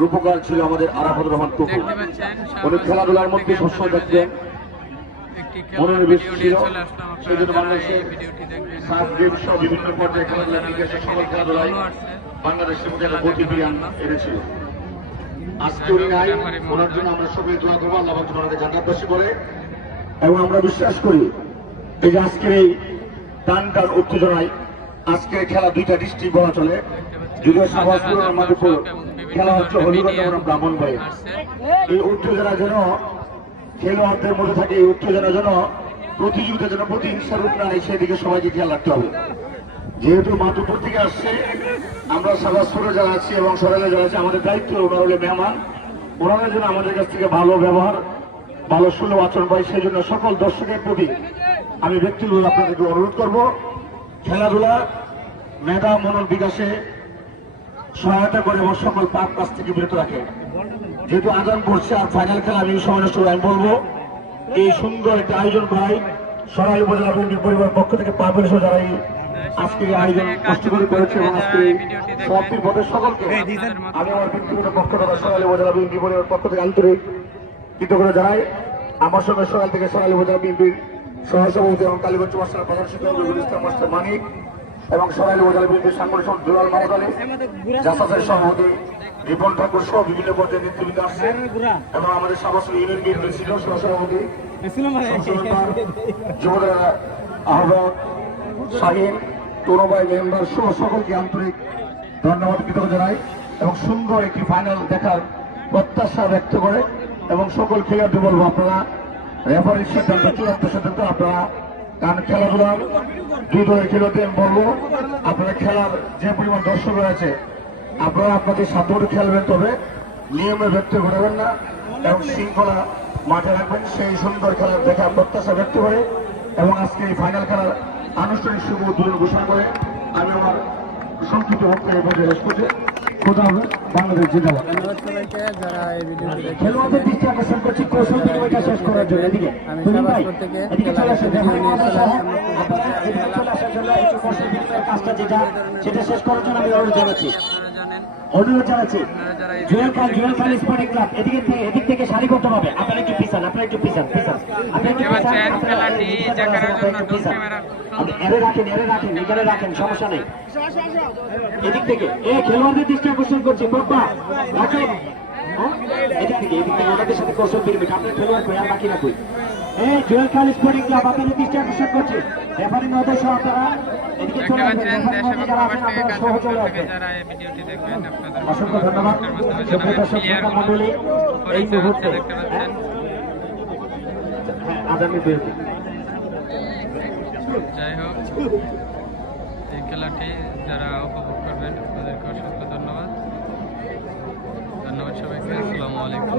রূপকার ছিল আমাদের আরাফাত রহমান টুকু। উনি খেলাধুলার মধ্যে সবসময় দেখতেন, মনোনিবেশ ছিল। সেই জন্য বাংলাদেশের সাবগেম সহ বিভিন্ন পর্যায়ে খেলাধুলা বিকাশের সকল খেলাধুলায় বাংলাদেশের মধ্যে একটা গতি বিরান এনেছিল। আজকে উনি নাই, ওনার জন্য আমরা সবাই দোয়া করবো, আল্লাহ ওনাকে জান্নাত বাসী করে। এবং আমরা বিশ্বাস করি এই যে আজকের এই টান টান উত্তেজনায় আজকের খেলা দুইটা ডিস্ট্রিক্ট বলা চলে, যদিও শাহবাজপুর আর মাধবপুর খেলা হচ্ছে হলিগঞ্জ এবং ব্রাহ্মণবাড়ি। এই উত্তেজনা যেন খেলোয়াড়দের মধ্যে থাকে, এই উত্তেজনা যেন প্রতিযোগিতা যেন প্রতিহিংসার রূপ না নেয়, সেদিকে সবাইকে খেয়াল রাখতে হবে। যেহেতু মাধবপুর থেকে আসছে, আমরা শাহবাজপুরে যারা আছি এবং সরাইলে যারা আছি, আমাদের দায়িত্ব ওনারা হলে মেহমান, ওনারা যেন আমাদের কাছ থেকে ভালো ব্যবহার ভালো সুলভ আচরণ পাই। সেই জন্য সকল দর্শকের প্রতি আমি ব্যক্তিগত আপনাদেরকে অনুরোধ করব, খেলাধুলা মেধা মনন বিকাশে সহায়তা করে এবং সকল পাপ কাজ থেকে বিরত রাখে। যেহেতু আদান করছে আর ফাইনাল খেলা আমি সময় নষ্ট আমি বলবো, এই সুন্দর একটা আয়োজন করাই সরাইল উপজেলা বিএনপির পরিবার পক্ষ থেকে পাবেন যারা এই আজকে আয়োজন কষ্ট করে করেছে এবং আজকে সমাপ্তির পথে সকলকে আমি আমার ব্যক্তিগত পক্ষ থেকে সরাইল উপজেলা বিএনপি পরিবার পক্ষ থেকে আন্তরিক কৃতজ্ঞতা জানাই। আমার সঙ্গে সকাল থেকে সরাইল উপজেলা বিএনপির সহসভাপতি এবং কালীগঞ্জ মাস্টার প্রধান শিক্ষক রবিউল ইসলাম মাস্টার মানিক এবং সরাইল উপজেলা বিএনপির সাংগঠনিক দুলাল মাহমুদ আলী, জাসাসের সভাপতি রিপন ঠাকুর সহ বিভিন্ন পর্যায়ে নেতৃবৃন্দ আসছে এবং আমাদের সাবাসী ইউনিয়ন বিএনপির ছিল সহসভাপতি যুবদল আহ্বায়ক শাহীন টুরুবাই মেম্বার সহ সকলকে আন্তরিক ধন্যবাদ কৃতজ্ঞতা জানাই এবং সুন্দর একটি ফাইনাল দেখার প্রত্যাশা ব্যক্ত করে এবং সকল খেলোয়াড়দের বলবো আপনারা রেফারির সিদ্ধান্ত চূড়ান্ত সিদ্ধান্ত আপনারা, কারণ খেলাধুলার দুই দলের খেলোয়াড়দের বলবো আপনারা খেলার যে পরিমাণ দর্শক রয়েছে আপনারা আপনাদের সাধ্যমতো খেলবেন, তবে নিয়মে ব্যক্ত করবেন না এবং শৃঙ্খলা মাঠে রাখবেন। সেই সুন্দর খেলার দেখা প্রত্যাশা ব্যক্ত করে এবং আজকে এই ফাইনাল খেলার আনুষ্ঠানিক শুভ উদ্বোধন ঘোষণা করে আমি আমার সংক্ষিপ্ত বক্তব্য শেষ করছি। কোথা হবে বাংলাদেশ জিন্দাবাদ। খেলোয়াড়দের দৃষ্টি আকর্ষণ করছি কৌশল বিনিময়টা শেষ করার জন্য। এদিকে এদিকে চলে আসে কৌশল বিনিময়ের কাজটা যেটা সেটা শেষ করার জন্য আমি অনুরোধ জানাচ্ছি জুয়েল খান স্পোর্টিং ক্লাব এদিক থেকে সারিবদ্ধ হবে। আপনারা একটু পিছান, আপনারা একটু পিছান এখানে রাখেন, সমস্যা নেই। এদিক থেকে খেলোয়াড়দের দৃষ্টি আকর্ষণ করছি, রাখেন এদিক থেকে ওনাদের সাথে কৌশল বিনিময়। আপনার খেলোয়াড় কই আর বাকি না কই? জুয়েল খান স্পোর্টিং ক্লাব আপনাদের দৃষ্টি আকর্ষণ করছি, রেফারি মহোদয় সহ আপনারা এদিকে চলে আসবেন, যারা আছেন আপনারা সহ চলে আসবেন। অসংখ্য ধন্যবাদ মন্ডলী। এই মুহূর্তে আগামী বিরতি যাই হোক, এই খেলাটি যারা উপভোগ করবেন তাদেরকে অসংখ্য ধন্যবাদ সবাইকে। আসসালামু আলাইকুম।